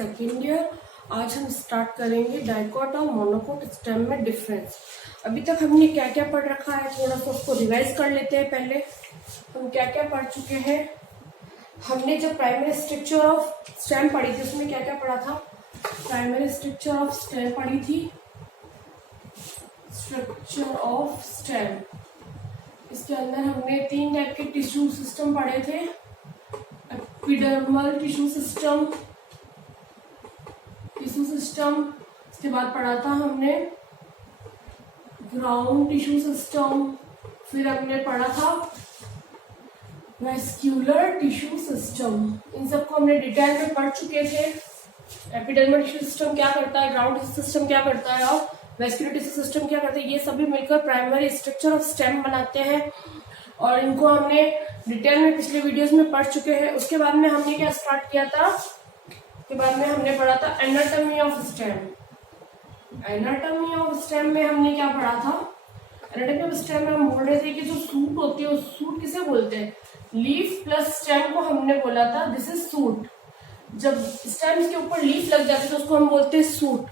Second year. आज हम start करेंगे डाइकोट और मोनोकोट स्टेम में डिफरेंस। अभी तक हमने क्या क्या पढ़ रखा है, थोड़ा सा उसको रिवाइज कर लेते हैं। पहले हम क्या क्या पढ़ चुके हैं। हमने जब प्राइमरी स्ट्रक्चर ऑफ स्टेम पढ़ी थी उसमें क्या क्या पढ़ा था। प्राइमरी स्ट्रक्चर ऑफ स्टेम पढ़ी थी, स्ट्रक्चर ऑफ स्टेम। इसके अंदर हमने 3 टाइप के टिश्यू सिस्टम पढ़े थे। एपिडर्मल टिश्यू सिस्टम, इसके बाद पढ़ा था हमने ग्राउंड टिश्यू सिस्टम, फिर हमने पढ़ा था वेस्क्यूलर टिश्यू सिस्टम। इन सबको हमने डिटेल में पढ़ चुके थे। एपिडर्मल टिश्यू सिस्टम क्या करता है, ग्राउंड टिश्यू सिस्टम क्या करता है और वेस्क्यूलर टिश्यू सिस्टम क्या करता है, ये सभी मिलकर प्राइमरी स्ट्रक्चर ऑफ स्टेम बनाते हैं। और इनको हमने डिटेल में पिछले वीडियोस में पढ़ चुके हैं। उसके बाद में हमने क्या स्टार्ट किया था, उसके बाद में हमने पढ़ा था anatomy of stem. Anatomy of stem में हमने क्या पढ़ा था, एनाटॉमी ऑफ स्टेम में हम बोल रहे थे कि जो सूट होती है उस सूट किसे बोलते हैं, लीफ प्लस स्टेम को हमने बोला था दिस इज सूट। जब स्टेम के ऊपर लीफ लग जाती है तो उसको हम बोलते हैं सूट।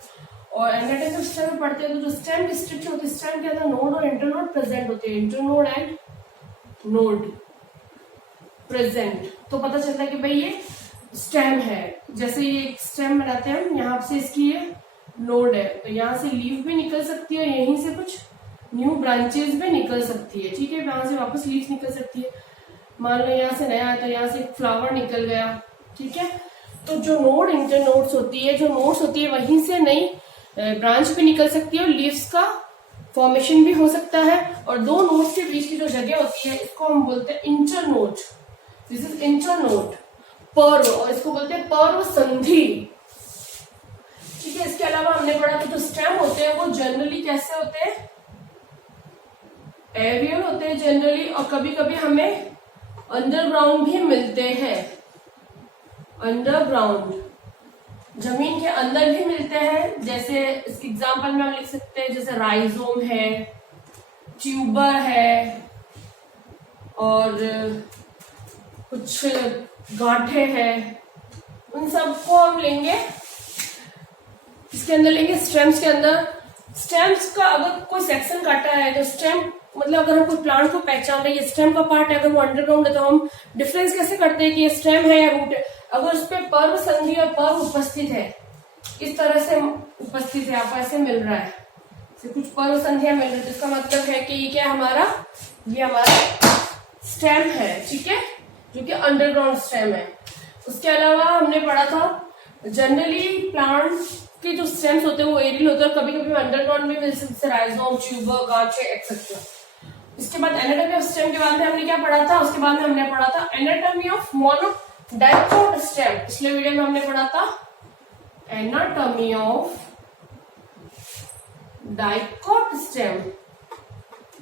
और एनाटॉमी ऑफ स्टेम में पढ़ते हैं तो जो स्टेम की स्ट्रक्चर होती है, स्टेम के अंदर नोड और इंटरनोड प्रेजेंट होते हैं, इंटरनोड एंड नोड प्रेजेंट। तो पता चलता है कि भाई ये स्टेम है। जैसे ये एक स्टेम बनाते हैं हम, यहाँ से इसकी ये नोड है, तो यहाँ से लीफ भी निकल सकती है, यहीं से कुछ न्यू ब्रांचेस भी निकल सकती है। ठीक है, यहाँ से वापस लीफ निकल सकती है। मान लो यहाँ से नया आता है, यहाँ से एक फ्लावर निकल गया। ठीक है, तो जो नोड इंटर नोड्स होती है, जो नोड्स होती है वहीं से नई ब्रांच भी निकल सकती है और लीव्स का फॉर्मेशन भी हो सकता है। और दो नोड्स के बीच की जो जगह होती है इसको हम बोलते हैं इंटरनोड। दिस इज इंटरनोड पर्व, और इसको बोलते हैं पर्व संधि। ठीक है, इसके अलावा हमने पढ़ा था जो स्टेम होते हैं वो जनरली कैसे होते हैं, एरियल होते हैं जनरली, और कभी कभी हमें अंडरग्राउंड भी मिलते हैं। अंडरग्राउंड जमीन के अंदर भी मिलते हैं। जैसे इसके एग्जांपल में हम लिख सकते हैं, जैसे राइजोम है, ट्यूबर है, और कुछ गांठे हैं। उन सबको हम लेंगे इसके अंदर, लेंगे स्टेम्स के अंदर। स्टेम्स का अगर कोई सेक्शन काटा है तो स्टेम मतलब अगर हम कोई प्लांट को पहचान रहे हैं, ये स्टेम का पार्ट है, अगर वो अंडरग्राउंड है तो हम डिफरेंस कैसे करते हैं कि ये स्टेम है या रूट है। अगर उस पर पर्व संधि और पर्व उपस्थित है, इस तरह से उपस्थित है, आपको ऐसे मिल रहा है, कुछ पर्व संधियां मिल रही है, जिसका मतलब है कि ये क्या हमारा, ये हमारा स्टेम है। ठीक है, जो कि अंडरग्राउंड स्टेम है। उसके अलावा हमने पढ़ा था जनरली प्लांट के जो स्टेम्स होते हैं वो एरियल होते हैं, कभी कभी अंडरग्राउंड में मिल सकते हैं, राइजोम, ट्यूबर, गांठे एक्सेट्रा। इसके बाद एनाटॉमी ऑफ स्टेम के बाद में हमने क्या पढ़ा था, उसके बाद में हमने पढ़ा था एनाटॉमी ऑफ मोनोडाइकोट स्टेम। पिछले वीडियो में हमने पढ़ा था anatomy of dicot stem.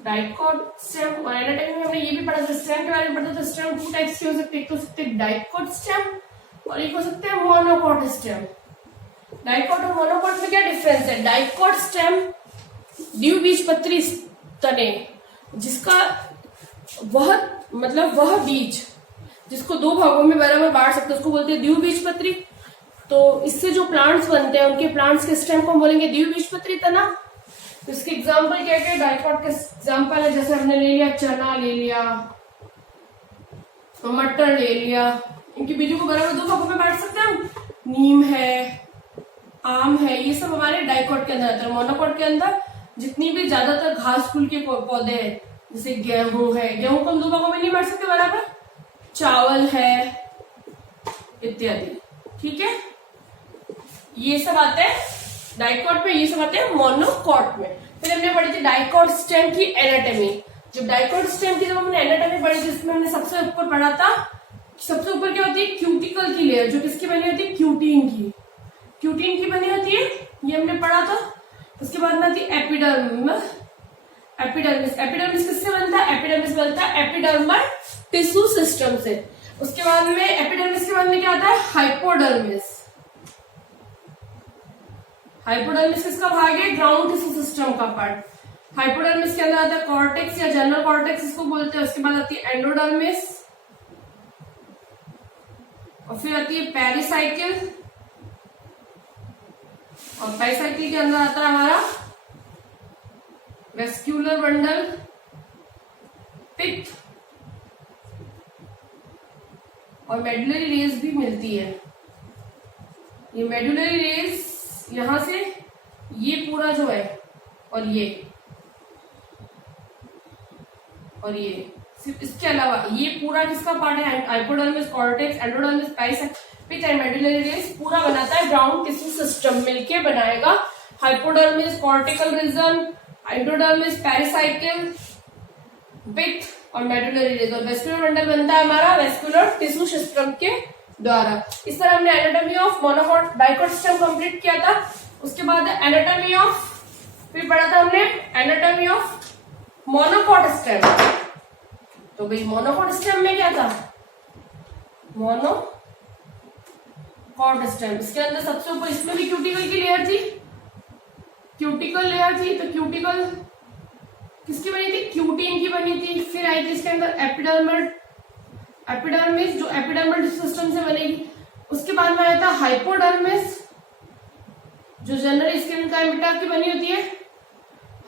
Dicot stem और एनाटॉमी में हमने ये भी पढ़ा था, स्टेम के बारे में पढ़ा था। स्टेम 2 टाइप्स के हो सकते हैं, एक हो सकते हैं डाइकोट स्टेम और एक हो सकते हैं मोनोकोट स्टेम। डाइकोट और मोनोकोट में क्या डिफरेंस है, डाइकोट स्टेम द्विबीजपत्री तने, जिसका वह बीज जिसको 2 भागों में बराबर बांट सकते हैं उसको बोलते हैं द्विबीजपत्री। तो इससे जो प्लांट्स बनते हैं उनके प्लांट्स के स्टेम को हम बोलेंगे द्विबीजपत्री तना। तो इसके एग्जाम्पल क्या क्या डाइकोट के एग्जाम्पल है, जैसे हमने ले लिया चना, ले लिया मटर, ले लिया, इनके बीजों को बराबर 2 भागों में बांट सकते हैं हम। नीम है, आम है, ये सब हमारे डाइकोट के अंदर आता है। मोनोकोट के अंदर जितनी भी ज्यादातर घास फूल के पौधे हैं, जैसे गेहूं है, गेहूं को हम 2 भागों में नहीं बांट सकते बराबर, चावल है इत्यादि। ठीक है, ये सब आते हैं डाइकोट में, ये सब आते हैं मोनोकोट में। फिर हमने पढ़ी थी डाइकोट स्टेम की एनाटॉमी। जब डाइकोट स्टेम की जब हमने एनाटॉमी पढ़ी थी उसमें हमने सबसे ऊपर पढ़ा था, सबसे ऊपर क्या होती है, क्यूटिकल की लेयर, जो किसकी बनी होती है, क्यूटीन की, क्यूटीन की बनी होती है, ये हमने पढ़ा था। उसके बाद में आती है एपिडर्मिस। एपिडर्मिस किससे बनता है, एपिडर्मिस बनता है एपिडर्मल टिश्यू सिस्टम से। उसके बाद में एपिडर्मिस के बाद में क्या आता है, हाइपोडर्मिस। हाइपोडर्मिस किसका भाग है, ग्राउंड टिश्यू सिस्टम का पार्ट। हाइपोडर्मिस के अंदर आता है कॉर्टेक्स या जनरल कॉर्टेक्स इसको बोलते हैं। उसके बाद आती है एंडोडर्मिस, और फिर आती है पेरिसाइकिल, और पेरिसाइकिल के अंदर आता है हमारा वेस्क्यूलर बंडल, पित्त और मेडुलरी रेस भी मिलती है। ये मेडुलरी रेस यहां से ये पूरा जो है और ये सिर्फ इसके अलावा ये पूरा किसका पार्ट है, hypodermis, cortex, endodermis, pith and medullary rays पूरा बनाता है ग्राउंड टिश्यू सिस्टम, मिलके बनाएगा hypodermis, cortical region, endodermis, pericycle, pith और मेडुलरी रेस। और वेस्कुलर बंडल बनता है हमारा वेस्कुलर टिश्यू सिस्टम के द्वारा। इस तरह हमने anatomy of monocot dicot system complete किया था। उसके बाद एनाटॉमी ऑफ, फिर पढ़ा था हमने एनाटॉमी ऑफ मोनोकॉट स्टेम। तो भाई मोनोकॉट स्टेम में क्या था, मोनोकॉट स्टेम, इसके अंदर सबसे ऊपर इसमें भी क्यूटिकल की लेयर थी, क्यूटिकल लेयर थी। तो क्यूटिकल किसकी बनी थी, क्यूटीन की बनी थी। फिर आई थी इसके अंदर एपिडर्मिस जो एपिडर्मल सिस्टम से बनेगी। उसके बाद में आया था हाइपोडर्मिस जो जनरल स्किन का एपिटाफ की बनी होती है,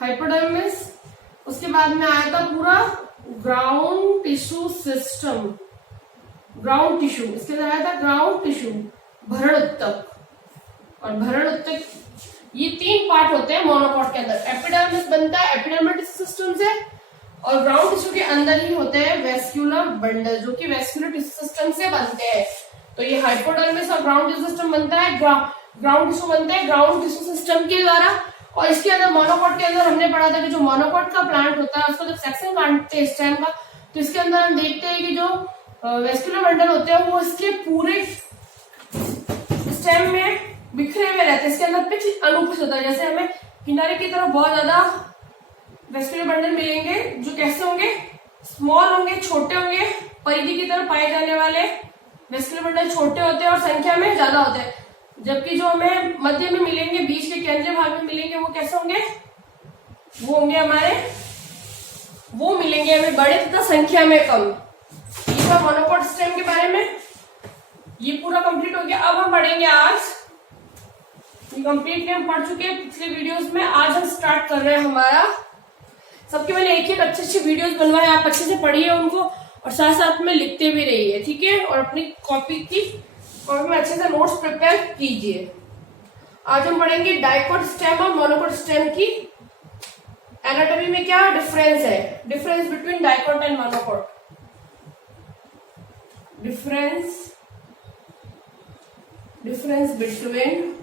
हाइपोडर्मिस। उसके बाद में आया था पूरा ground tissue system, ground tissue. इसके अंदर आया था ग्राउंड टिश्यू, भरण उत्तक और भरण उत्तक। ये तीन पार्ट होते हैं मोनोकॉट के अंदर। एपिडर्मिस बनता है एपिडर्मल टिश्यू सिस्टम से और ग्राउंड टिश्यू के अंदर ही होते हैं वेस्क्यूलर बंडल जो कि वेस्क्यूलर टिश्यू सिस्टम से बनते हैं। तो ये हाइपोडर्मिस और ग्राउंड टिश्यू सिस्टम बनता है, ग्राउंड टिश्यू बनते हैं ग्राउंड टिश्यू सिस्टम के द्वारा। और इसके अंदर मोनोकॉट के अंदर हमने पढ़ा था कि जो मोनोकॉट का प्लांट होता है उसको जब सेक्शन काटते हैं स्टेम का, तो इसके अंदर हम देखते हैं कि जो वेस्क्यूलर बंडल होते हैं वो इसके पूरे स्टेम में बिखरे हुए रहते हैं। इसके अंदर पिच अनुपस्थित होता है। जैसे हमें किनारे की तरफ बहुत ज्यादा वेस्क्यूलर बंडल मिलेंगे जो कैसे होंगे, स्मॉल होंगे, छोटे होंगे। परिधि की तरफ पाए जाने वाले वेस्क्यूलर बंडल छोटे होते हैं और संख्या में ज्यादा होते हैं, जबकि जो हमें मध्य में मिलेंगे, बीच के केंद्रीय भाग में मिलेंगे वो कैसे होंगे, वो मिलेंगे हमें बड़े तथा संख्या में कम। ये था मोनोकॉट स्टेम के बारे में। ये पूरा कंप्लीट हो गया। अब हम पढ़ेंगे आज, ये कंप्लीटली हम पढ़ चुके हैं पिछले वीडियोस में। आज हम स्टार्ट कर रहे हैं हमारा, सबके मैंने एक अच्छे वीडियोस बनवाए, आप अच्छे से पढ़िए उनको और साथ साथ में लिखते भी रहिए, ठीक है। और अपनी कॉपी में अच्छे से नोट्स प्रिपेयर कीजिए। आज हम पढ़ेंगे डाइकोट स्टेम और मोनोकॉट स्टेम की एनाटॉमी में क्या डिफरेंस है, difference between dicot and monocot, difference between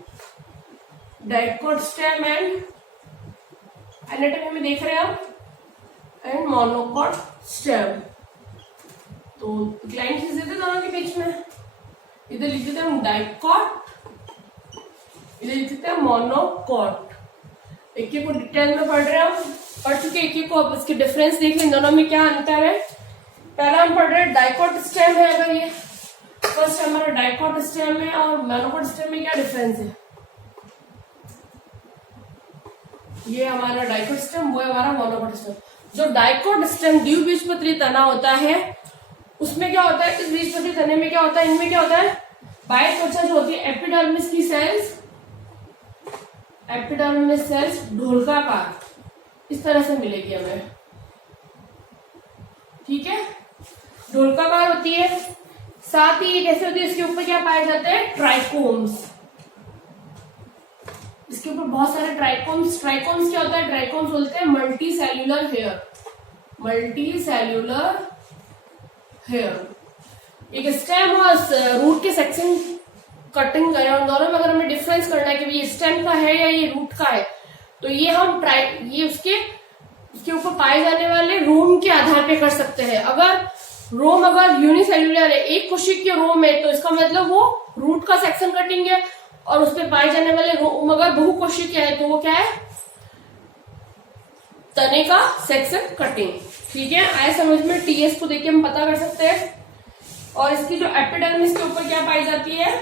dicot stem and anatomy में देख रहे हैं आप, एंड मोनोकॉट स्टेम। तो लाइन खींच देते दोनों के बीच में, इधर लिख देते हैं डाइकोट, इधर लिख देते हैं मोनोकॉट। एक को डिटेल में पढ़ रहे हैं, हम पढ़ चुके एक को। अब इसके डिफरेंस देख लें दोनों में क्या अंतर है। पहला हम पढ़ रहे हैं डाइकोट स्टेम है। अगर ये फर्स्ट हमारा डाइकोट स्टेम है और मोनोकॉट स्टेम में क्या डिफरेंस है। ये हमारा डाइकोट स्टेम, वो है हमारा मोनोकॉट स्टेम। जो डाइकोट स्टेम द्विबीजपत्री तना होता है उसमें क्या होता है, इस बीजपत्री तने में क्या होता है, इनमें क्या होता है, बाह्य त्वचा जो होती है एपिडर्मिस की सेल्स, एपिडर्मिस सेल्स ढोलकाकार इस तरह से मिलेगी हमें, ठीक है, ढोलकाकार होती है। साथ ही कैसे होती है, इसके ऊपर क्या पाए जाते हैं, ट्राइकोम्स। इसके ऊपर बहुत सारे ट्राइकोम्स क्या होता है, ट्राइकोम्स बोलते हैं multicellular hair, multicellular hair. एक स्टेम और रूट के सेक्शन कटिंग करें और दोनों में अगर हमें डिफरेंस करना है कि ये स्टेम का है या ये रूट का है, तो ये हम ये उसके ऊपर पाए जाने वाले रोम के आधार पे कर सकते हैं। अगर रोम अगर यूनिसेल्यूलर है, एक कोशिकीय रोम है, तो इसका मतलब वो रूट का सेक्शन कटिंग है। और उसपे पाए जाने वाले रोम अगर बहुकोशिकीय है तो वो क्या है, तने का सेक्शन कटिंग, ठीक है। आए समझ में, टीएस को देखके हम पता कर सकते हैं। और इसकी जो एपिडर्मिस के ऊपर क्या पाई जाती है,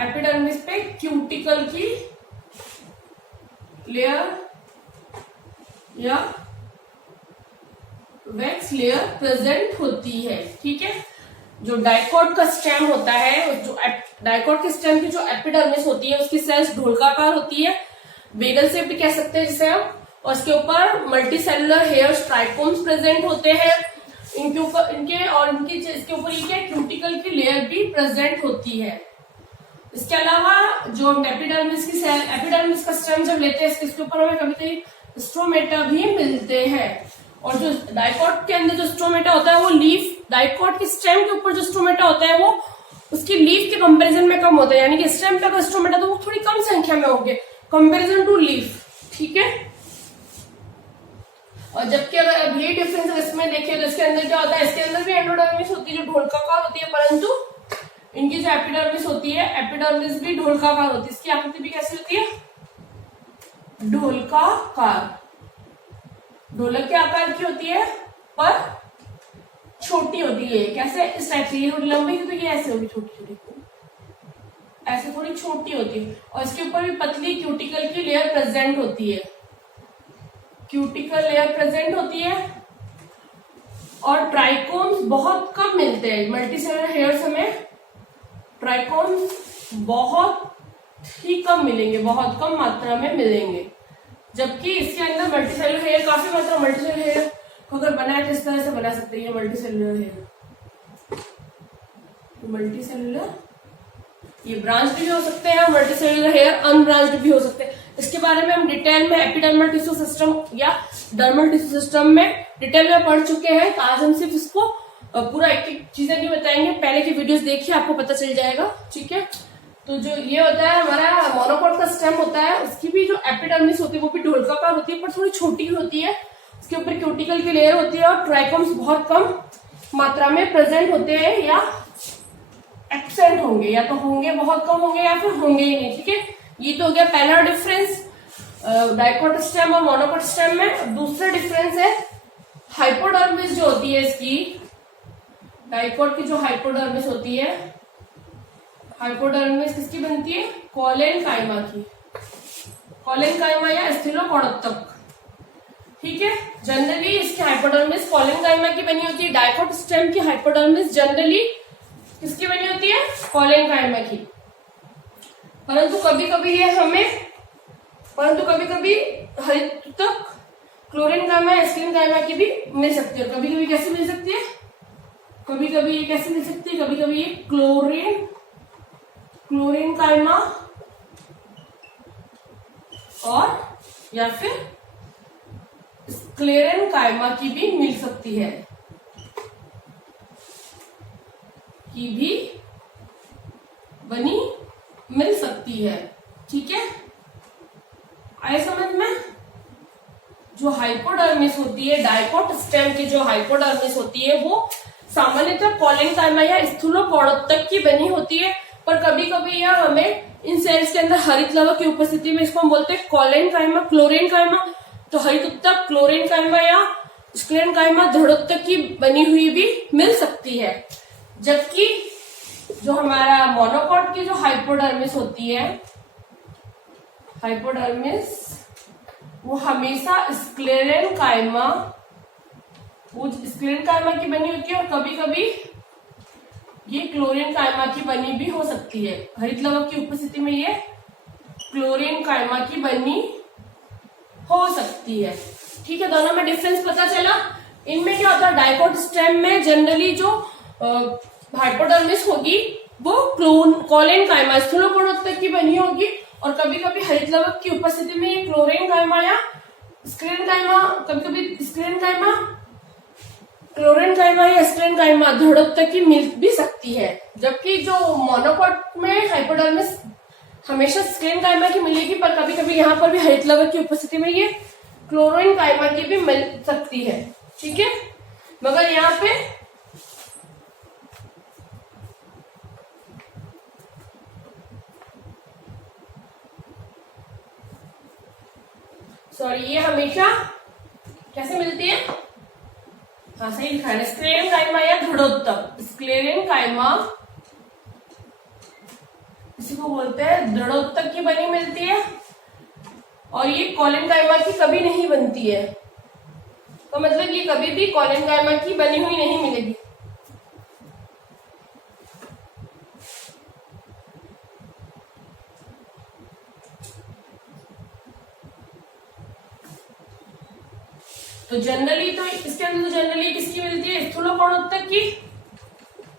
एपिडर्मिस पे क्यूटिकल की लेयर या वैक्स लेयर प्रेजेंट होती है, ठीक है। जो डाइकोट का स्टेम होता है, जो डाइकोट के स्टेम की जो एपिडर्मिस होती है उसकी सेल्स ढोलकाकार होती है, बेगल शेप भी कह सकते हैं जिसे हम, और इसके ऊपर multi cellular hairs trichomes present होते हैं इनके ऊपर, इनके और इनके इसके ऊपर ये क्यूटिकल की लेयर भी प्रेजेंट होती है। इसके अलावा जो एपिडर्मिस का स्टेम जब लेते हैं इसके ऊपर हमें कभी कभी स्ट्रोमेटा भी मिलते हैं। और जो डाइकोट के अंदर जो स्ट्रोमेटा होता है वो लीफ, डाइकोट के स्टेम के ऊपर जो स्ट्रोमेटा होता है वो उसकी लीफ के कंपैरिजन में कम होता है, यानी कि स्टेम पे अगर स्ट्रोमेटा तो वो थोड़ी कम संख्या में होंगे कंपैरिजन टू लीफ, ठीक है। और जबकि अगर अब ये डिफरेंस इसमें देखिए तो इसके अंदर क्या होता है, इसके अंदर भी एंडोडर्मिस होती है जो ढोलकाकार होती है, परंतु इनकी जो एपिडर्मिस होती है एपिडर्मिस भी ढोलकाकार होती है। इसकी आकृति भी कैसी होती है, ढोलकाकार, ढोलक के आकार की होती है पर छोटी होती है। कैसे, इस टाइप से, ये थोड़ी लंबी तो ये ऐसे होगी छोटी छोटी, ऐसे थोड़ी छोटी होती है। और इसके ऊपर भी पतली क्यूटिकल की लेयर प्रेजेंट होती है, क्यूटिकल लेयर प्रेजेंट होती है। और ट्राइकोम्स बहुत कम मिलते हैं, मल्टीसेलुलर हेयर्स हमें ट्राइकोम्स बहुत ही कम मिलेंगे, बहुत कम मात्रा में मिलेंगे। जबकि इसके अंदर मल्टीसेलुलर हेयर काफी मात्रा, मल्टीसेलुलर हेयर को अगर बनाए तो इस तरह से बना सकते हैं मल्टीसेलुलर हेयर, मल्टीसेलुलर ये ब्रांच भी हो सकते हैं, मल्टीसेलुलर हेयर अनब्रांच्ड भी हो सकते हैं। इसके बारे में हम डिटेल में एपिडर्मल टिश्यू सिस्टम या डर्मल टिश्यू सिस्टम में डिटेल में पढ़ चुके हैं। तो आज हम सिर्फ इसको पूरा एक एक चीजें नहीं बताएंगे, पहले की वीडियोस देखिए आपको पता चल जाएगा, ठीक है। तो जो ये होता है हमारा मोनोकोट का स्टेम होता है, उसकी भी जो एपिडर्मिस होती है वो भी ढोलकाकार होती है पर थोड़ी छोटी होती है। उसके ऊपर क्यूटिकल की लेयर होती है और ट्राइकोम्स बहुत कम मात्रा में प्रेजेंट होते हैं या एब्सेंट होंगे, या तो होंगे बहुत कम होंगे या फिर होंगे ही नहीं, ठीक है। ये तो हो गया पहला डिफरेंस डाइकोट स्टेम और मोनोकोट स्टेम में। दूसरा डिफरेंस है हाइपोडर्मिस जो होती है इसकी, डाइकोट की जो हाइपोडर्मिस होती है, हाइपोडर्मिस किसकी बनती है, कोलेनकाइमा की, कोलेनकाइमा या स्थिलोकोणोत्तक, ठीक है। जनरली इसकी हाइपोडर्मिस कोलेनकाइमा की बनी होती है। डाइकोट स्टेम की हाइपोडर्मिस जनरली किसकी बनी होती है, कोलेनकाइमा की। परंतु कभी कभी हरितक क्लोरेनकाइमा या स्क्लेरेनकाइमा की भी मिल सकती है। कभी कभी कैसे मिल सकती है, कभी कभी ये कैसे मिल सकती है, कभी कभी ये क्लोरेनकाइमा और या फिर स्क्लेरेनकाइमा की भी मिल सकती है, की भी बनी मिल सकती है, ठीक है। आए समझ में। जो हाइपोडर्मिस होती है, डाइकोट स्टेम की जो हाइपोडर्मिस होती है वो सामान्यतः कोलेनकाइमा या स्थूलोकोणोत्तक की बनी होती है, पर कभी कभी यह हमें इन सेल्स के अंदर हरित लवक की उपस्थिति में इसको हम बोलते हैं कोलेनकाइमा, क्लोरेनकाइमा। तो हरित उत्तक क्लोरेनकाइमा या स्क्लेरेनकाइमा दृढ़ोत्तक की बनी हुई भी मिल सकती है। जबकि जो हमारा मोनोकोट की जो हाइपोडर्मिस होती है, हाइपोडर्मिस वो हमेशा स्क्लेरेनकाइमा की बनी होती है और कभी कभी ये क्लोरेनकाइमा की बनी भी हो सकती है। हरित लवक की उपस्थिति में ये क्लोरेनकाइमा की बनी हो सकती है, ठीक है। दोनों में डिफरेंस पता चला। इनमें क्या होता है, डाइकोट स्टेम में जनरली जो हाइपोडर्मिस होगी वो कोलेनकाइमा स्थूलोकोणोत्तक की बनी होगी और कभी कभी हरित लवक की उपस्थिति में ये क्लोरेनकाइमा या स्क्लेरेनकाइमा, कभी कभी स्क्लेरेनकाइमा, क्लोरेनकाइमा या स्क्लेरेनकाइमा दृढ़ोत्तक की मिल भी सकती है। जबकि जो मोनोकोट में हाइपोडर्मिस हमेशा स्क्लेरेनकाइमा की मिलेगी, पर कभी कभी यहाँ पर भी हरित लवक की उपस्थिति में ये क्लोरेनकाइमा की भी मिल सकती है, ठीक है। मगर यहाँ पे ये हमेशा कैसे मिलती है, हाँ सही लिखा है, स्क्लेरेनकाइमा या दृढ़ोत्तक। स्क्लेरेनकाइमा इसी को बोलते हैं दृढ़ोत्तक की बनी मिलती है और ये कोलेनकाइमा की कभी नहीं बनती है। तो मतलब ये कभी भी कोलेनकाइमा की बनी हुई नहीं मिलेगी। तो जनरली तो इसके अंदर तो जनरली किसकी मिलती है, स्थूलोकोणोत्तक की,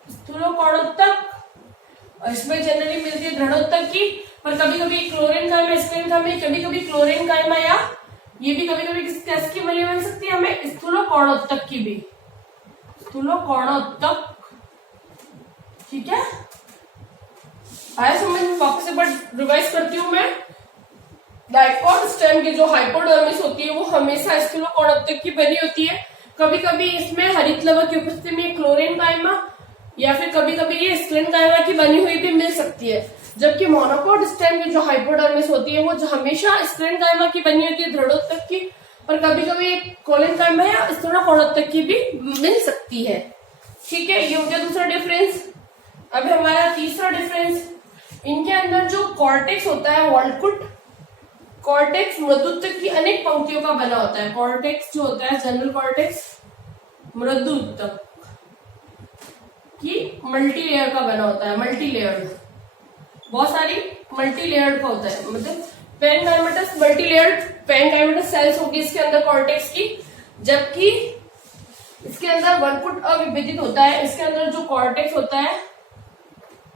स्थूलोकोणोत्तक, और इसमें जनरली मिलती है दृढ़ोत्तक की। पर कभी कभी क्लोरीन कायमा, स्क्रीन में कभी कभी क्लोरीन कायमा, या ये भी कभी कभी किसकी मिल सकती है हमें, स्थूलोकोणोत्तक की भी, स्थूलोकोणोत्तक। ठीक है, आया समझ में? वापस एक बार रिवाइज करती हूँ मैं। डाइकोट स्टेम की जो हाइपोडर्मिस होती है वो हमेशा स्थूलोकोणोत्तक की बनी होती है। कभी कभी इसमें हरित लवक की उपस्थिति में क्लोरीन कायमा या फिर कभी कभी ये स्क्रीन कायमा की बनी हुई भी मिल सकती है। जबकि मोनोकोट स्टेम की जो हाइपोडर्मिस होती है वो जो हमेशा स्क्रीन कायमा की बनी होती है, दृढ़ोत्तक की, पर कभी कभी कोलिन कायमा या स्थूलोकोणोत्तक की भी मिल सकती है। ठीक है, ये हो गया दूसरा डिफरेंस। अब हमारा तीसरा डिफरेंस, इनके अंदर जो कॉर्टेक्स होता है वॉल्कुट, कॉर्टेक्स मृदुत्तक की अनेक पंक्तियों का बना होता है। कॉर्टेक्स जो होता है जनरल कॉर्टेक्स मृदुत्तक की मल्टी लेयर का बना होता है, मल्टी लेयर्ड, बहुत सारी मल्टी लेयर्ड का होता है, मतलब पेनकाइमेटस मल्टी लेयर्ड पेनकाइमेटस सेल्स होगी इसके अंदर कॉर्टेक्स की। जबकि इसके अंदर वॉल्कुट अविभेदित होता है। इसके अंदर जो कॉर्टेक्स होता है,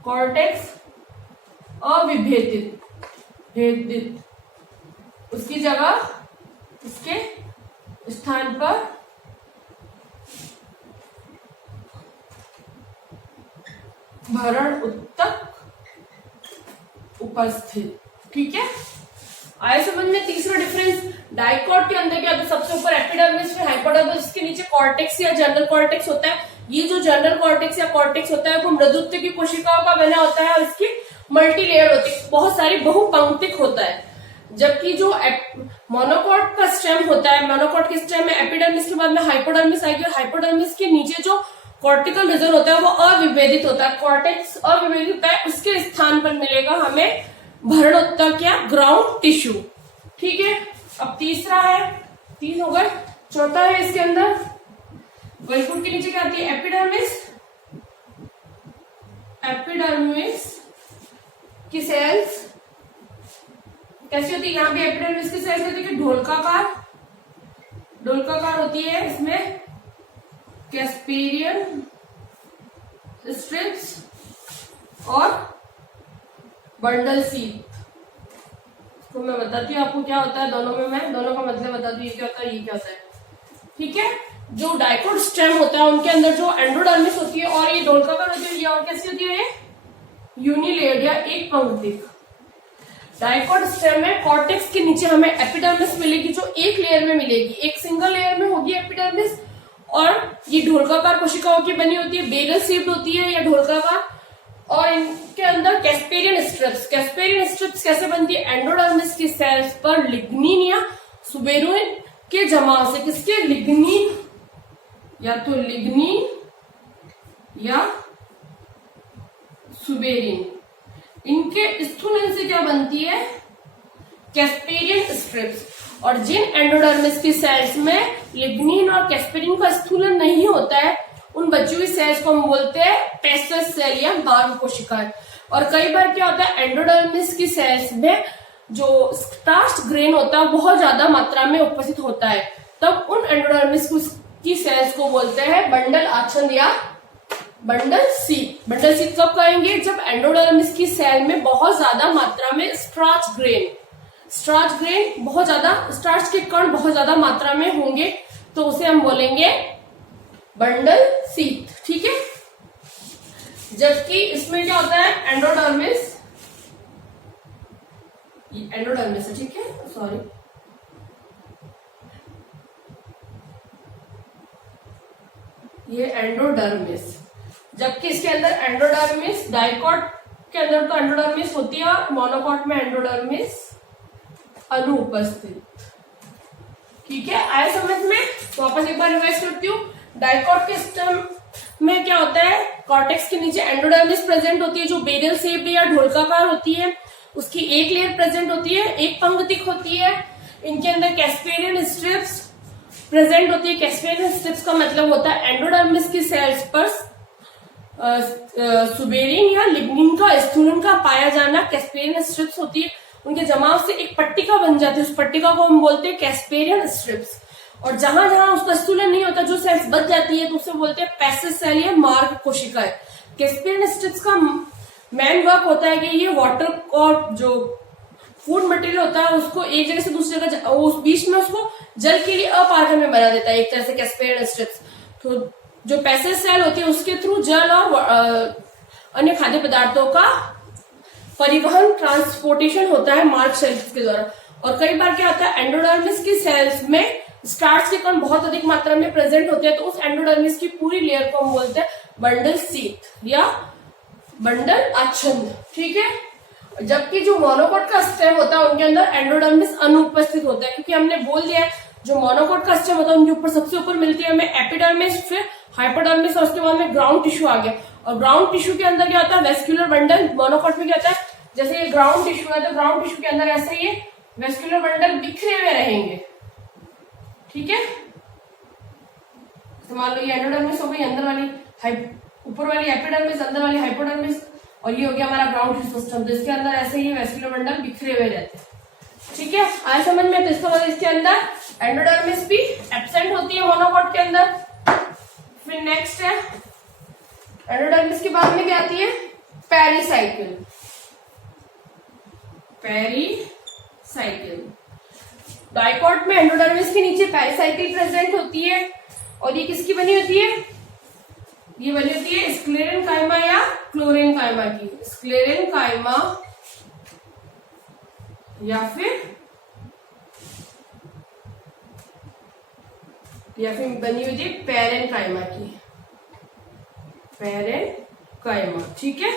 कॉर्टेक्स अविभेदित, भेदित, उसकी जगह इसके स्थान पर भरण उत्तक उपस्थित। ठीक है, आए समझ में? तीसरा डिफरेंस, डाइकोट के अंदर क्या होता है, सबसे ऊपर एपिडर्मिस, फिर हाइपोडर्मिस, इसके नीचे कॉर्टेक्स या जनरल कॉर्टेक्स होता है। ये जो जनरल कॉर्टेक्स या कॉर्टेक्स होता है वो मृदुत्व की कोशिकाओं का बना होता है और इसकी मल्टी लेयर होती है, बहुत सारी बहुपंक्तिक होता है। जबकि जो मोनोकोट का स्टेम होता है, मोनोकोट के स्टेम में एपिडर्मिस के बाद में हाइपोडर्मिस आएगी और हाइपोडर्मिस के नीचे जो कॉर्टिकल रीजन होता है वो अविभेदित होता है, कॉर्टेक्स अविभेदित होता है, उसके स्थान पर मिलेगा हमें भरणोत्तक या ग्राउंड टिश्यू। ठीक है, अब तीसरा है, 3 हो गए। चौथा है इसके अंदर वॉल्कुट के नीचे क्या आती है, एपिडर्मिस, एपिडर्मिस की सेल्स कैसी होती है, यहाँ भी एपिडर्मिस की सेल्स होती है ढोलकाकार, ढोलकाकार होती है। इसमें कैस्पेरियन स्ट्रिप्स और बंडल सीट। तो मैं बताती हूँ आपको क्या होता है दोनों में, मैं दोनों का मतलब बताती हूँ, ये क्या होता है, ये क्या होता है। ठीक है, जो डाइकोट स्टेम होता है उनके अंदर जो एंडोडर्मिस होती है और ये ढोलकाकार होती है, ये और कैसी होती है, ये यूनिलेयर्ड या एक पंक्तिक। डाइकोट स्टेम में कॉर्टेक्स के नीचे हमें एपिडर्मिस मिलेगी जो एक लेयर में मिलेगी, एक सिंगल लेयर में होगी एपिडर्मिस, और ये ढोलकाकार कोशिकाओं की बनी होती है, बेगल शेप्ड होती है या ढोलकाकार। और इनके अंदर कैस्पेरियन स्ट्रिप्स, कैस्पेरियन स्ट्रिप्स कैसे बनती है, एंडोडर्मिस की सेल्स पर लिग्निन या सुबेरुइन के जमाव से, किसके, लिग्निन, या तो लिग्निन या सुबेरिन, इनके स्थूलन से क्या बनती है, कैस्पेरियन स्ट्रिप्स। और जिन एंडोडर्मिस की सेल्स में लिग्निन और कैस्पेरिन का स्थूलन नहीं होता है उन बची हुई सेल्स को हम बोलते हैं पेस्टस सेल या बाह्य कोशिकाएं। और कई बार क्या होता है, एंडोडर्मिस की सेल्स में जो स्टार्च ग्रेन होता है बहुत ज्यादा मात्रा में उपस्थित होता है, तब उन एंडोडर्मिस की सेल्स को बोलते हैं बंडल आच्छादन या बंडल सीट। बंडल सीट कब कहेंगे, जब एंडोडर्मिस की सेल में बहुत ज्यादा मात्रा में स्टार्च ग्रेन बहुत ज्यादा, स्टार्च के कण बहुत ज्यादा मात्रा में होंगे तो उसे हम बोलेंगे बंडल सीट। ठीक है, जबकि इसमें क्या होता है, एंडोडर्मिस है, ठीक है, सॉरी, ये एंडोडर्मिस, जबकि इसके अंदर एंडोडर्मिस, डाइकोट के अंदर तो एंडोडर्मिस होती है और मोनोकोट में एंडोडर्मिस अनुपस्थित। ठीक है, आया समझ में? वापस एक बार रिवाइज करती हूँ। डाइकोट के स्टेम में क्या होता है, कॉर्टेक्स के नीचे एंडोडर्मिस प्रेजेंट होती है जो बेरल शेप्ड या ढोलकाकार होती है, उसकी एक लेयर प्रेजेंट होती है, एक पंक्तिक होती है। इनके अंदर कैस्पेरियन स्ट्रिप्स प्रेजेंट होती है। कैस्पेरियन स्ट्रिप्स का मतलब होता है एंडोडर्मिस की सेल्स पर सुबेरिन या लिग्निन का स्थूलन का पाया जाना। कैस्पेरियन स्ट्रिप्स होती है, उनके जमाव से एक पट्टिका बन जाती है, उस पट्टिका को हम बोलते हैं कैस्पेरियन स्ट्रिप्स। और जहां जहां उसका स्थूलन नहीं होता, जो सेल्स बच जाती है, तो उसे बोलते हैं पैसिव सेल या मार्ग कोशिकाएं। कैस्पियन स्ट्रिप्स का मेन वर्क होता है कि ये वाटर और जो फूड मटेरियल होता है उसको एक जगह से दूसरी जगह, उस बीच में उसको जल के लिए अपारगम्य बना देता है एक तरह से कैस्पियन स्ट्रिप्स। तो जो पैसिव सेल होती है उसके थ्रू जल और अन्य खाद्य पदार्थों का परिवहन, ट्रांसपोर्टेशन होता है मार्ग सेल्स के द्वारा। और कई बार क्या होता है, एंडोडर्मिस की सेल्स में स्टार्च के कण बहुत अधिक मात्रा में प्रेजेंट होते हैं, तो उस एंडोडर्मिस की पूरी लेयर को हम बोलते हैं बंडल सीथ या बंडल आच्छन्न। ठीक है। जबकि जो मोनोकोट का स्टेम होता है उनके अंदर एंडोडर्मिस अनुपस्थित होता है, क्योंकि हमने बोल दिया है जो मोनोकोट का स्टेम होता है उनके ऊपर सबसे ऊपर मिलती है हमें एपिडर्मिस, फिर हाइपोडर्मिस और उसके बाद में ग्राउंड टिश्यू आ गया। और ग्राउंड टिश्यू के अंदर क्या होता है, वेस्क्यूलर बंडल। मोनोकोट में क्या होता है, जैसे ये ग्राउंड टिश्यू है तो ग्राउंड टिश्यू के अंदर ऐसे ये वेस्क्यूलर बंडल बिखरे हुए रहेंगे। ठीक है। तो मान लो ये एंडोडर्मिस हो गई, अंदर वाली ऊपर वाली एपिडर्मिस, अंदर वाली हाइपोडर्मिस, और ये हो गया हमारा ग्राउंड टिश्यू सिस्टम। तो इसके अंदर ऐसे ही वेस्क्यूलर बंडल बिखरे हुए रहते हैं। ठीक है, आए समझ में। तो इसका मतलब इसके अंदर एंडोडर्मिस भी एब्सेंट होती है मोनोकोट के अंदर। फिर नेक्स्ट है एंडोडर्मिस के बाद में क्या आती है, पेरिसाइकिल। पेरिसाइकिल डाइकोट में एंडोडर्मिस के नीचे पेरिसाइकिल प्रेजेंट होती है। और ये किसकी बनी होती है, ये बनी होती है स्क्लेरेन काइमा या क्लोरेन काइमा की। स्क्लेरेन काइमा या फिर बनी हुई थी पेरेन काइमा की। पेरेन काइमा, ठीक है।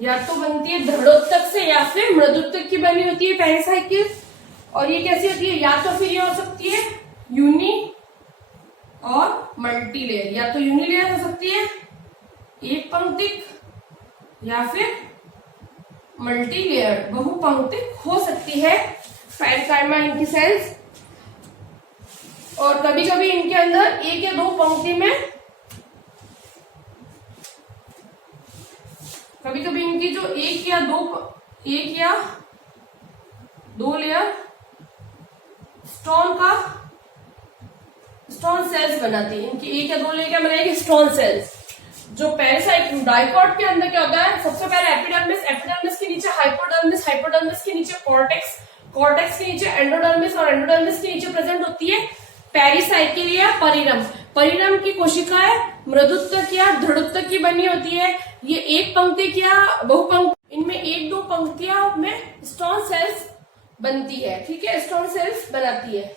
या तो बनती है दृढ़ोत्तक से या फिर मृदुत्तक की बनी होती है पेरिसाइकिल। और ये कैसी होती है, या तो फिर ये हो सकती है यूनि और मल्टी लेयर। या तो यूनि लेयर हो सकती है एक पंक्तिक, या फिर मल्टी लेयर बहुपंक्तिक हो सकती है पेरिकाइमा इनकी सेल्स। और कभी कभी इनके अंदर एक या दो पंक्ति में, कभी कभी इनकी जो एक या दो लेयर स्टोन सेल्स बनाती है। इनकी एक या दो लेयर क्या बनाएगी, स्टोन सेल्स। जो पेरिसाइकिल डाइकोट के अंदर क्या होता है, सबसे पहले एपिडर्मिस, एपिडर्मिस के नीचे हाइपोडर्मिस, हाइपोडर्मिस के नीचे कॉर्टेक्स, कॉर्टेक्स के नीचे एंडोडर्मिस और एंडोडर्मिस के नीचे प्रेजेंट होती है पेरिसाइकिल या परिरम। परिरम की कोशिकाएं मृदुत्तक या दृढ़ोत्तक की बनी होती है। ये एक पंक्ति या बहुपंक्ति, इनमें एक दो पंक्तियां में स्टोन सेल्स बनती है। ठीक है, स्टोन सेल्स बनाती है,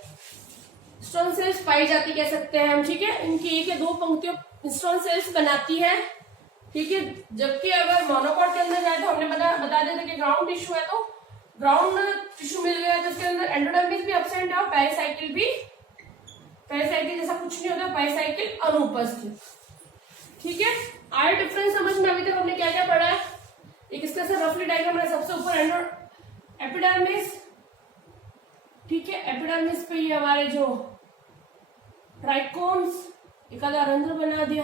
स्टोन सेल्स पाई जाती कह सकते हैं हम। ठीक है, इनकी एक या दो पंक्तियों स्टोन सेल्स बनाती है। ठीक है, जबकि अगर मोनोकोट के अंदर जाए तो हमने बता दिया था कि ग्राउंड टिश्यू है तो ग्राउंड टिश्यू मिल गया तो इसके अंदर एंडोडर्मिस भी एब्सेंट है और पेरिसाइकिल भी, पेरिसाइकिल जैसा कुछ नहीं होता, पेरिसाइकिल अनुपस्थित। ठीक है, आय डिफरेंस समझ में अभी तक हमने क्या क्या पढ़ा है, एक इसका से रफली डायग्राम है। सबसे ऊपर एपिडर्मिस, ठीक है, एपिडर्मिस पे ये हमारे जो ट्राइकोन्स एक आधा रंध्र बना दिया।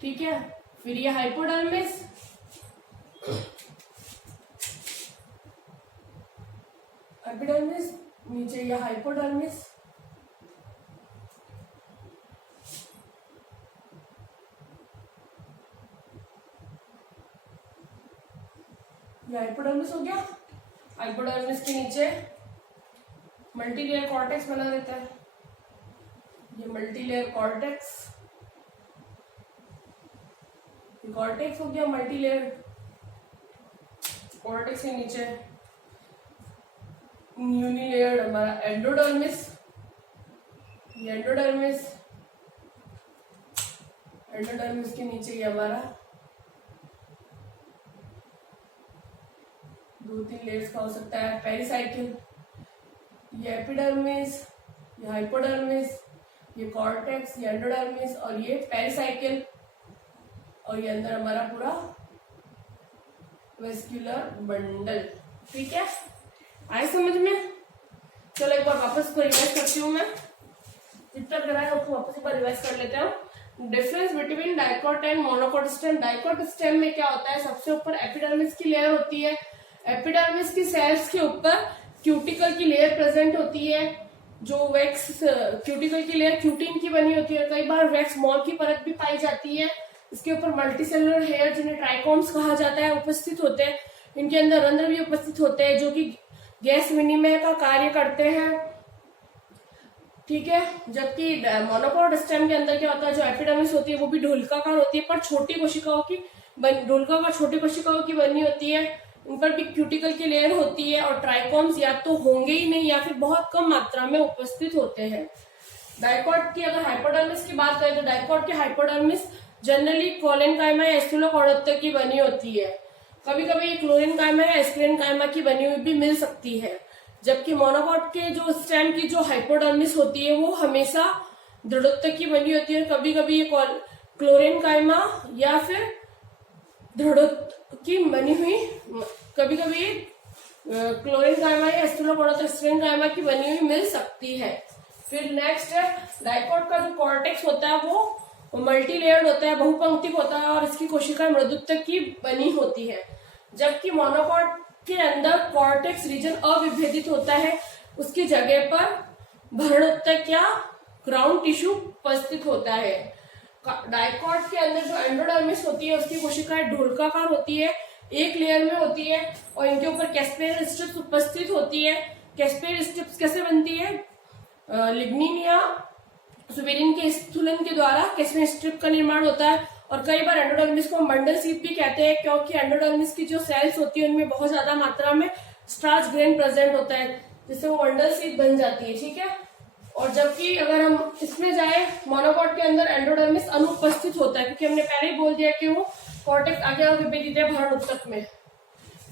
ठीक है, फिर ये हाइपोडर्मिस, एपिडर्मिस, नीचे ये हाइपोडर्मिस, ये हाइपोडर्मिस हो गया। हाइपोडर्मिस के नीचे मल्टीलेयर कॉर्टेक्स बना देता है, ये मल्टीलेयर कॉर्टेक्स, कॉर्टेक्स हो गया मल्टीलेयर। कॉर्टेक्स के नीचे यूनिलेयर हमारा एंडोडर्मिस, ये एंडोडर्मिस, एंडोडर्मिस के नीचे ये हमारा दो तीन लेयर्स का हो सकता है पेरिसाइकिल, ये एपिडर्मिस, ये हाइपोडर्मिस, ये कॉर्टेक्स, ये एंडोडर्मिस और ये पेरिसाइकिल। और ये अंदर हमारा पूरा वेस्क्यूलर बंडल। ठीक है, आए समझ में। चलो एक बार वापस को रिवाइज करती हूँ मैं, जितना कराया उसको वापस एक बार रिवाइज कर लेते हैं। Difference between dicot and monocot stem. Dicot stem में क्या होता है, सबसे ऊपर एपिडर्मिस की लेयर होती है, एपिडर्मिस की सेल्स के ऊपर क्यूटिकल की लेयर प्रेजेंट होती है, जो वैक्स क्यूटिकल की लेयर क्यूटिन की बनी होती है, कई बार वैक्स मॉल की परत भी पाई जाती है। इसके ऊपर मल्टीसेलुलर हेयर जिन्हें ट्राइकोम्स कहा जाता है उपस्थित होते हैं। इनके अंदर रंध्र भी उपस्थित होते हैं जो कि गैस विनिमय का कार्य करते हैं। ठीक है, जबकि मोनोकोट स्टेम के अंदर क्या होता है, जो एपिडर्मिस होती है वो भी ढोलकाकार होती है, पर छोटी कोशिकाओं की ढोलकाकार छोटी कोशिकाओं की बनी होती है। उन पर भी क्यूटिकल की लेयर होती है और ट्राइकोम्स या तो होंगे ही नहीं या फिर बहुत कम मात्रा में उपस्थित होते हैं। डाइकोट की अगर हाइपोडर्मिस की बात करें तो डाइकोट की हाइपोडर्मिस जनरली कोलेनकाइमा या स्टुलोकोडोप्टर की बनी होती है। कभी कभी ये क्लोरेनकाइमा या स्क्लेरेनकाइमा की बनी हुई भी मिल सकती है। जबकि मोनोकोट के जो स्टेम की जो हाइपोडर्मिस होती है वो हमेशा दृढ़ोत्तक की बनी होती है। कभी कभी ये क्लोरेनकाइमा या फिर दृढ़ोत्तक की बनी हुई, कभी कभी क्लोरेनकाइमा या स्टेरेनकाइमा की बनी हुई मिल सकती है। फिर नेक्स्ट है डाइकोट का जो कॉर्टेक्स होता है वो मल्टी लेयर्ड होता है, बहुपंक्तिक होता है और इसकी कोशिकाएं मृदुत्तक की बनी होती है। जबकि मोनोकोट के अंदर कॉर्टेक्स रीजन अविभेदित होता है, उसकी जगह पर भरणोत्तक या ग्राउंड टिश्यू उपस्थित होता है। डाइकोट के अंदर जो एंडोडर्मिस होती है उसकी कोशिकाएं ढोलकाकार होती है, एक लेयर में होती है और इनके ऊपर कैस्पेयर स्ट्रिप्स उपस्थित होती है। कैस्पेयर स्ट्रिप्स कैसे बनती है, लिग्निन या सुबेरिन के स्थूलन के द्वारा कैस्पेयर स्ट्रिप का निर्माण होता है। और कई बार एंडोडर्मिस को बंडल सीट भी कहते हैं क्योंकि एंडोडर्मिस की जो सेल्स होती है उनमें बहुत ज्यादा मात्रा में स्टार्च ग्रेन प्रेजेंट होता है, जिससे वो बंडल सीट बन जाती है। ठीक है, और जबकि अगर हम इसमें जाए मोनोकोट के अंदर एंडोडर्मिस अनुपस्थित होता है क्योंकि हमने पहले ही बोल दिया कि वो कॉर्टेक्स आगे विभेदित है भरणोत्तक में।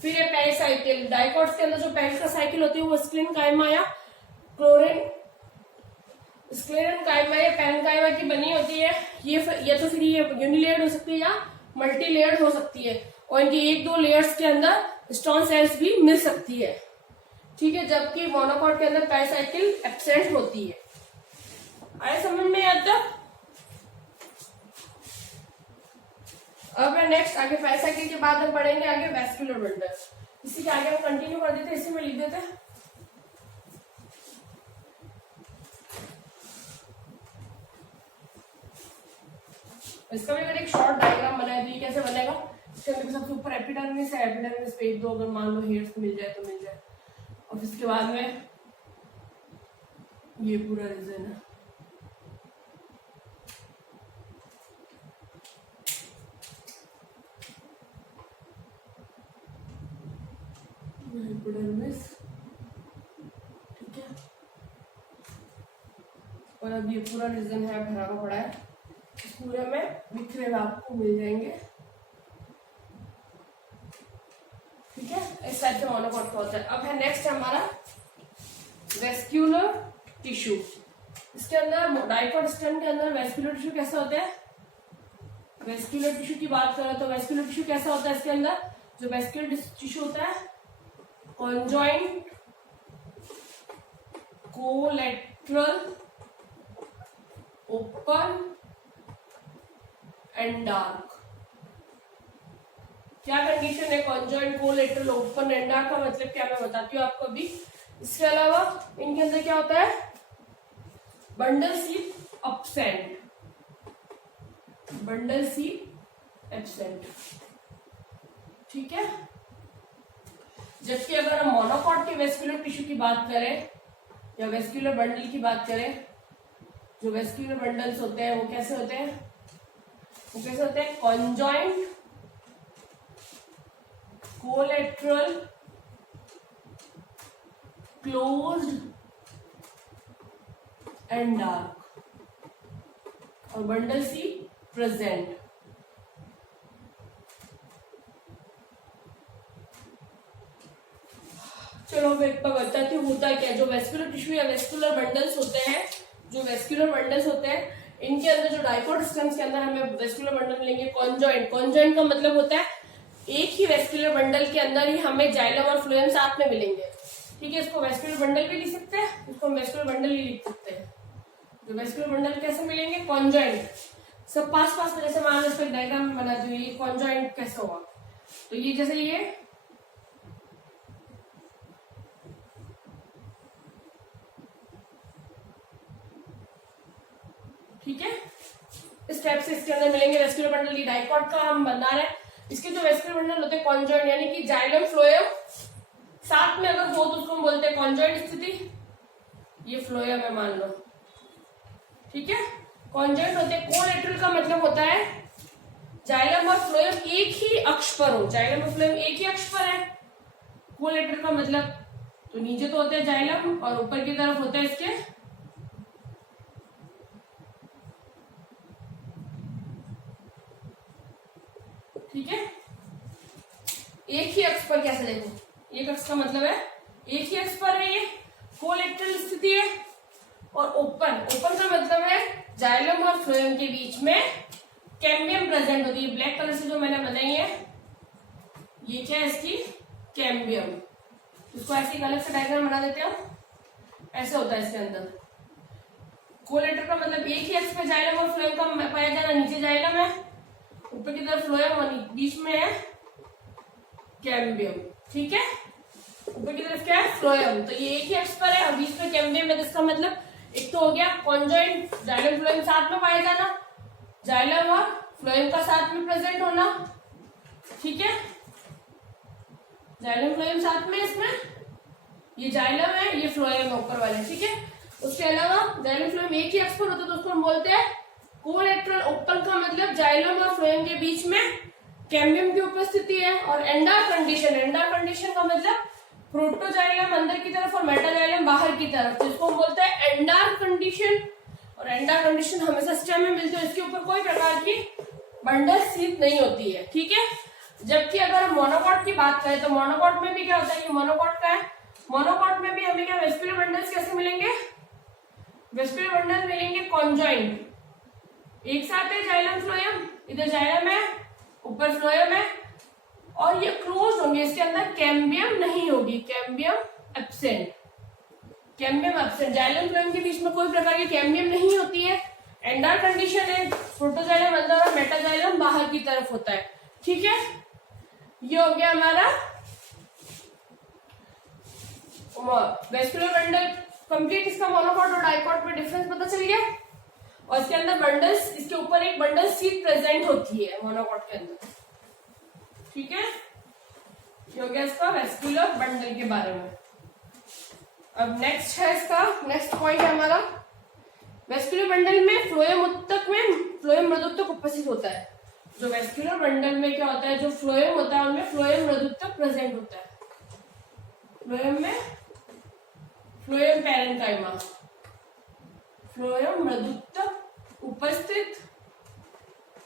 फिर ये पेरिसाइकिल, डाइकोट्स के अंदर जो पेरिसाइकिल होती है वो स्क्लेरेनकाइमा या स्क्लेरेनकाइमा या पेरेन्काइमा की बनी होती है। ये तो फिर ये यूनिलेयर्ड हो सकती है या मल्टी लेयर्ड हो सकती है और इनकी एक दो लेयर्स के अंदर स्टोन सेल्स भी मिल सकती है। ठीक है, जबकि मोनोकोट के अंदर पेरिसाइकिल एब्सेंट होती है। आए समझ में अब तक? अब नेक्स्ट आगे पेरिसाइकिल के बाद हम पढ़ेंगे आगे वेस्कुलर बंडल। इसी के आगे हम कंटिन्यू कर देते, इसी में लिख देते। इसका भी अगर एक शॉर्ट डायग्राम बनाए तो ये कैसे बनेगा, इसके अंदर सबसे ऊपर एपिडर्मिस है, एपिडर्मिस पे एक दो अगर मान लो हेयर्स मिल जाए तो मिल जाए और इसके बाद में ये पूरा रीजन है। एपिडर्मिस, ठीक है, और अब ये पूरा रीजन है भरा हुआ पड़ा है, पूरे में बिखरे हुए आपको मिल जाएंगे। ठीक है, इस टाइप से मोनोकोट होता है। अब है नेक्स्ट हमारा वेस्क्यूलर टिश्यू। इसके अंदर डाइकोट स्टेम के अंदर वेस्क्यूलर टिश्यू कैसा होता है, वेस्क्यूलर टिश्यू की बात करें तो वेस्क्यूलर टिश्यू कैसा होता है, इसके अंदर जो वेस्क्यूलर टिश्यू होता है conjoint collateral open and dark. क्या कंडीशन है conjoint collateral open and dark का मतलब क्या मैं बताती हूँ आपको अभी। इसके अलावा इनके अंदर क्या होता है, bundle seat absent, bundle seat absent. ठीक है, जबकि अगर हम मोनोकोट के वेस्कुलर टिश्यू की बात करें या वेस्कुलर बंडल की बात करें, जो वेस्कुलर बंडल्स होते हैं वो कैसे होते हैं, वो कैसे होते हैं conjoint collateral closed end dark और बंडल सी प्रेजेंट। चलो मैं एक बार बताती हूँ होता है क्या। जो वेस्कुलर टिश्यू या वेस्कुलर बंडल्स होते हैं, जो वेस्कुलर बंडल्स होते हैं इनके अंदर जो डाइकोट स्टेम्स के अंदर हमें वेस्कुलर बंडल मिलेंगे कॉन्जॉइंट। कॉन्जॉइंट का मतलब होता है एक ही वेस्कुलर बंडल के अंदर ही हमें जाइलम और फ्लोएम साथ में मिलेंगे। ठीक है, इसको वेस्कुलर बंडल भी लिख सकते हैं, इसको हम वेस्कुलर बंडल ही लिख सकते हैं। जो वेस्कुलर बंडल कैसे मिलेंगे कॉन्जॉइंट, सब पास पास में, जैसे मान लो इसको डायग्राम में बना दो, ये कॉन्जॉइंट कैसे होगा, तो ये जैसे ठीक है, इस टाइप से इसके अंदर मिलेंगे वेस्कुलर बंडल। ये डाइकॉट का हम बना रहे हैं। इसके जो वेस्कुलर बंडल होते हैं कॉन्जॉइंट, यानी कि जाइलम फ्लोएम साथ में अगर हो तो उसको हम बोलते हैं कॉन्जॉइंट स्थिति। ये फ्लोएम है मान लो, ठीक है। कॉन्जॉइंट होते हैं। कोलेटरल का मतलब होता है जाइलम और फ्लोएम एक ही अक्ष पर हो। जाइलम और फ्लोएम एक ही अक्ष पर है। कोलेटरल का मतलब तो नीचे तो होते हैं जाइलम और ऊपर की तरफ होता है इसके ठीक है, एक ही अक्ष पर। कैसे देखो, एक अक्ष का मतलब है एक ही अक्ष पर है, ये कोलेटरल स्थिति है। और ओपन, ओपन का मतलब है जाइलम और फ्लोएम के बीच में कैम्बियम प्रेजेंट होती है। ब्लैक कलर से जो मैंने बनाई है ये क्या है इसकी कैम्बियम। इसको ऐसी अलग से डायग्राम बना देते हैं। ऐसे होता है इसके अंदर। कोलेटर का मतलब एक ही अक्ष पे जाइलम और फ्लोएम का पाया जाना। नीचे जाइलम है, ऊपर की तरफ फ्लोएम और बीच में है कैम्बियम, ठीक है। ऊपर की तरफ क्या है फ्लोएम, तो ये एक ही अक्ष पर है और बीच में कैम्बियम है। इसका मतलब एक तो हो गया कॉन्जॉइंट, जाइलम फ्लोएम साथ में पाया जाना, जाइलम और फ्लोएम का साथ में प्रेजेंट होना, ठीक है। जाइलम फ्लोएम साथ में, इसमें ये जाइलम है ये फ्लोएम है ऊपर वाले, ठीक है। उसके अलावा जाइलम फ्लोएम एक ही अक्ष पर होते तो उसको हम बोलते हैं कोलेटरल। ओपन का मतलब जाइलम और फ्लोएम के बीच में कैम्बियम की उपस्थिति है। और एंडार कंडीशन, एंडार कंडीशन का मतलब प्रोटोजाइलम अंदर की तरफ और मेटाजाइलम बाहर की तरफ, तो इसको हम बोलते हैं एंडार कंडीशन। और एंडार कंडीशन हमेशा स्टेम में मिलती है, इसके ऊपर कोई प्रकार की बंडल स्थित नहीं होती है, ठीक है। जबकि अगर मोनोकॉट की बात करें तो मोनोकॉट में भी क्या होता है, ये मोनोकॉट का है। मोनोकॉट में भी हमें क्या वेस्कुलर बंडल्स कैसे मिलेंगे, वेस्कुलर बंडल मिलेंगे कॉन्जॉइंट, एक साथ है जाइलम फ्लोएम, इधर जाइलम है ऊपर फ्लोएम है और ये क्लोज होंगे। इसके अंदर कैम्बियम नहीं होगी, cambium absent, cambium absent. Xylem phloem के बीच में कोई प्रकार की कैम्बियम नहीं होती है। एंडार कंडीशन है, प्रोटोजाइलम अंदर और मेटाजाइलम बाहर की तरफ होता है, ठीक है। ये हो गया हमारा वेस्कुलर बंडल कंप्लीट। इसका मोनोकॉट और डाइकॉट में डिफरेंस पता चल गया। और इसके अंदर बंडल्स, इसके ऊपर एक बंडल सीट प्रेजेंट होती है मोनोकॉट के अंदर, ठीक है। ये हो गया इसका वेस्कुलर बंडल के बारे में। अब नेक्स्ट है इसका नेक्स्ट पॉइंट है हमारा वेस्कुलर बंडल में फ्लोएम उत्तक में फ्लोएम मृदुत्तक उपस्थित होता है। जो वेस्कुलर बंडल में क्या होता है, जो फ्लोएम होता है उनमें फ्लोएम मृदुत्तक प्रेजेंट होता है। फ्लोएम में फ्लोएम पैरेन्काइमा, फ्लोएम मृदुत्तक उपस्थित।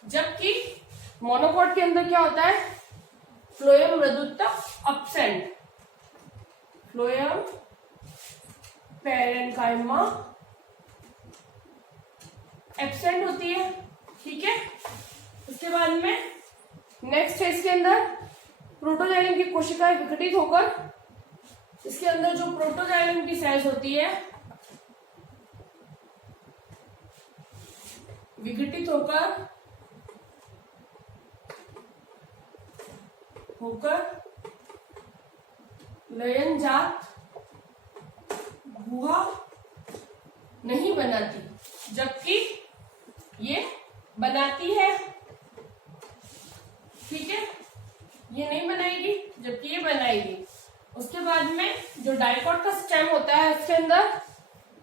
जबकि मोनोकॉट के अंदर क्या होता है, फ्लोएम मृदुत्तक एब्सेंट, फ्लोएम पैरेन्काइमा एब्सेंट होती है, ठीक है। उसके बाद में नेक्स्ट है इसके अंदर प्रोटोजाइलम की कोशिकाएं विघटित होकर, इसके अंदर जो प्रोटोजाइलम की सेल्स होती है विघटित होकर लयन जात गुहा नहीं बनाती, जबकि ये बनाती है, ठीक है। ये नहीं बनाएगी जबकि ये बनाएगी। उसके बाद में जो डाइकॉट का स्टेम होता है उसके अंदर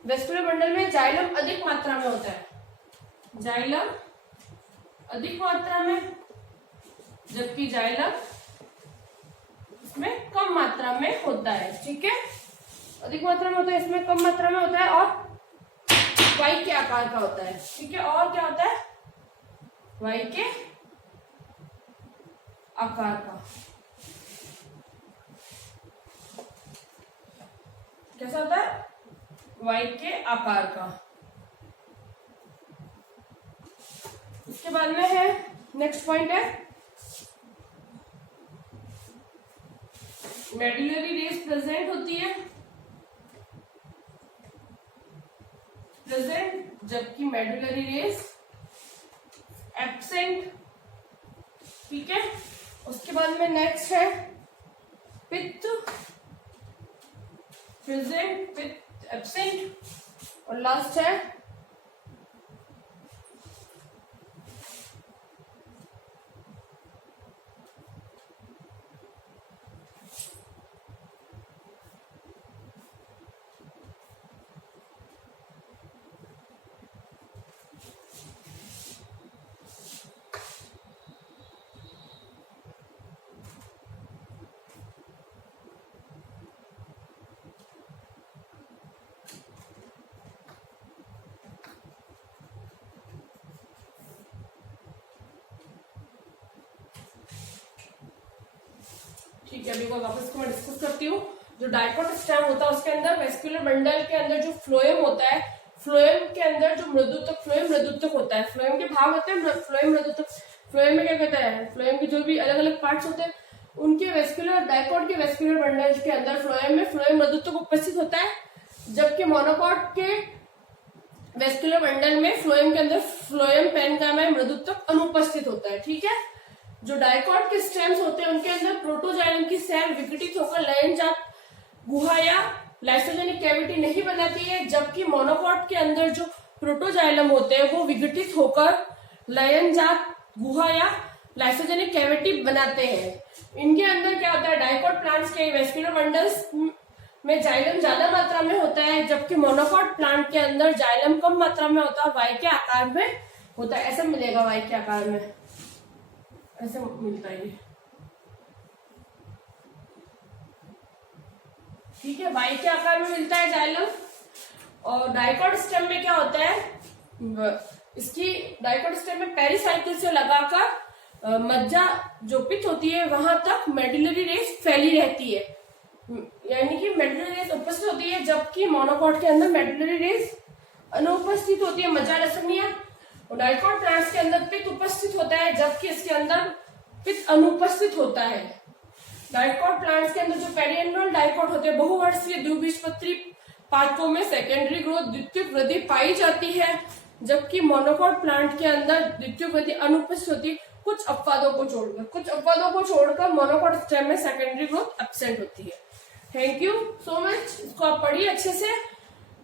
वेस्कुलर बंडल में जाइलम अधिक मात्रा में होता है, जाइलम अधिक मात्रा में, जबकि जाइलम इसमें कम मात्रा में होता है, ठीक है। अधिक मात्रा में होता है, इसमें कम मात्रा में होता है और वाई के आकार का होता है, ठीक है। और क्या होता है, वाई के आकार का। कैसा होता है, वाई के आकार का। इसके बाद में है नेक्स्ट पॉइंट है मेडुलरी रेस प्रेजेंट होती है, प्रेजेंट, जबकि मेडुलरी रेस एब्सेंट, ठीक है। उसके बाद में नेक्स्ट है पित्त, प्रेजेंट, पित्त एब्सेंट, और लास्ट है ठीक है, अभी को वापस को मैं डिस्कस करती हूँ। जो डाइकोट स्टेम होता है उसके अंदर वेस्कुलर बंडल के अंदर जो फ्लोएम होता है, फ्लोएम के अंदर जो मृदुतक, फ्लोएम मृदुतक होता है, फ्लोएम के भाग होते हैं फ्लोएम मृदुतक। फ्लोएम में क्या कहता है, फ्लोएम के जो भी अलग अलग पार्ट्स होते हैं उनके वेस्कुलर, डाइकोट के वेस्कुलर बंडल के अंदर फ्लोएम में फ्लोएम मृदुतक उपस्थित होता है, जबकि मोनोकॉट के वेस्कुलर बंडल में फ्लोएम के अंदर फ्लोएम पेनकाइमा मृदुतक अनुपस्थित होता है। ठीक है, जो डाइकोट के स्टेम्स होते हैं उनके अंदर प्रोटोजाइलम की सेल विघटित होकर लयनजात गुहा या लाइसोजेनिक कैविटी नहीं बनाती है, जबकि मोनोकॉट के अंदर जो प्रोटोजाइलम होते हैं वो विघटित होकर लयनजात गुहा या लाइसोजेनिक कैविटी बनाते हैं। इनके अंदर क्या होता है, डाइकोट प्लांट्स के वेस्कुलर बंडल्स में जाइलम ज्यादा मात्रा में होता है, जबकि मोनोकॉट प्लांट के अंदर जाइलम कम मात्रा में होता है, वाई के आकार में होता है। ऐसा मिलेगा, वाई के आकार में ऐसे मिलता है। ठीक है, वाई के आकार में मिलता है जाइलम। और डाइकोट स्टेम में क्या होता है, इसकी डाइकोट स्टेम में पेरिसाइकिल से लगाकर मज्जा जो पित्त होती है वहां तक मेडुलरी रेस फैली रहती है, यानी कि मेडुलरी रेस उपस्थित होती है, जबकि मोनोकॉट के अंदर मेडुलरी रेस अनुपस्थित होती है, मज्जा रसमिया। और डाइकोट प्लांट्स के अंदर पित्त उपस्थित होता है, जबकि इसके अंदर पित्त अनुपस्थित होता है। डाइकोट प्लांट्स के अंदर जो पेरिएन्युअल डाइकोट होते हैं, बहुवर्षीय द्विबीजपत्री पादपों में सेकेंडरी ग्रोथ, द्वितीय वृद्धि पाई जाती है, जबकि मोनोकॉट प्लांट के अंदर द्वितीय वृद्धि अनुपस्थित होती है, कुछ अपवादों को छोड़कर मोनोकॉट स्टेम में सेकेंडरी ग्रोथ एब्सेंट होती है। थैंक यू सो मच, इसको आप पढ़िए अच्छे से।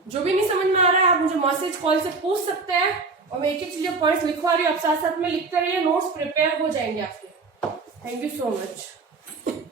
जो भी नहीं समझ में आ रहा है आप मुझे मैसेज कॉल से पूछ सकते हैं, और मैं एक एक चीज पॉइंट्स लिखवा रही हूँ, आप साथ साथ में लिखते रहिए, नोट्स प्रिपेयर हो जाएंगे आपके। Thank you so much.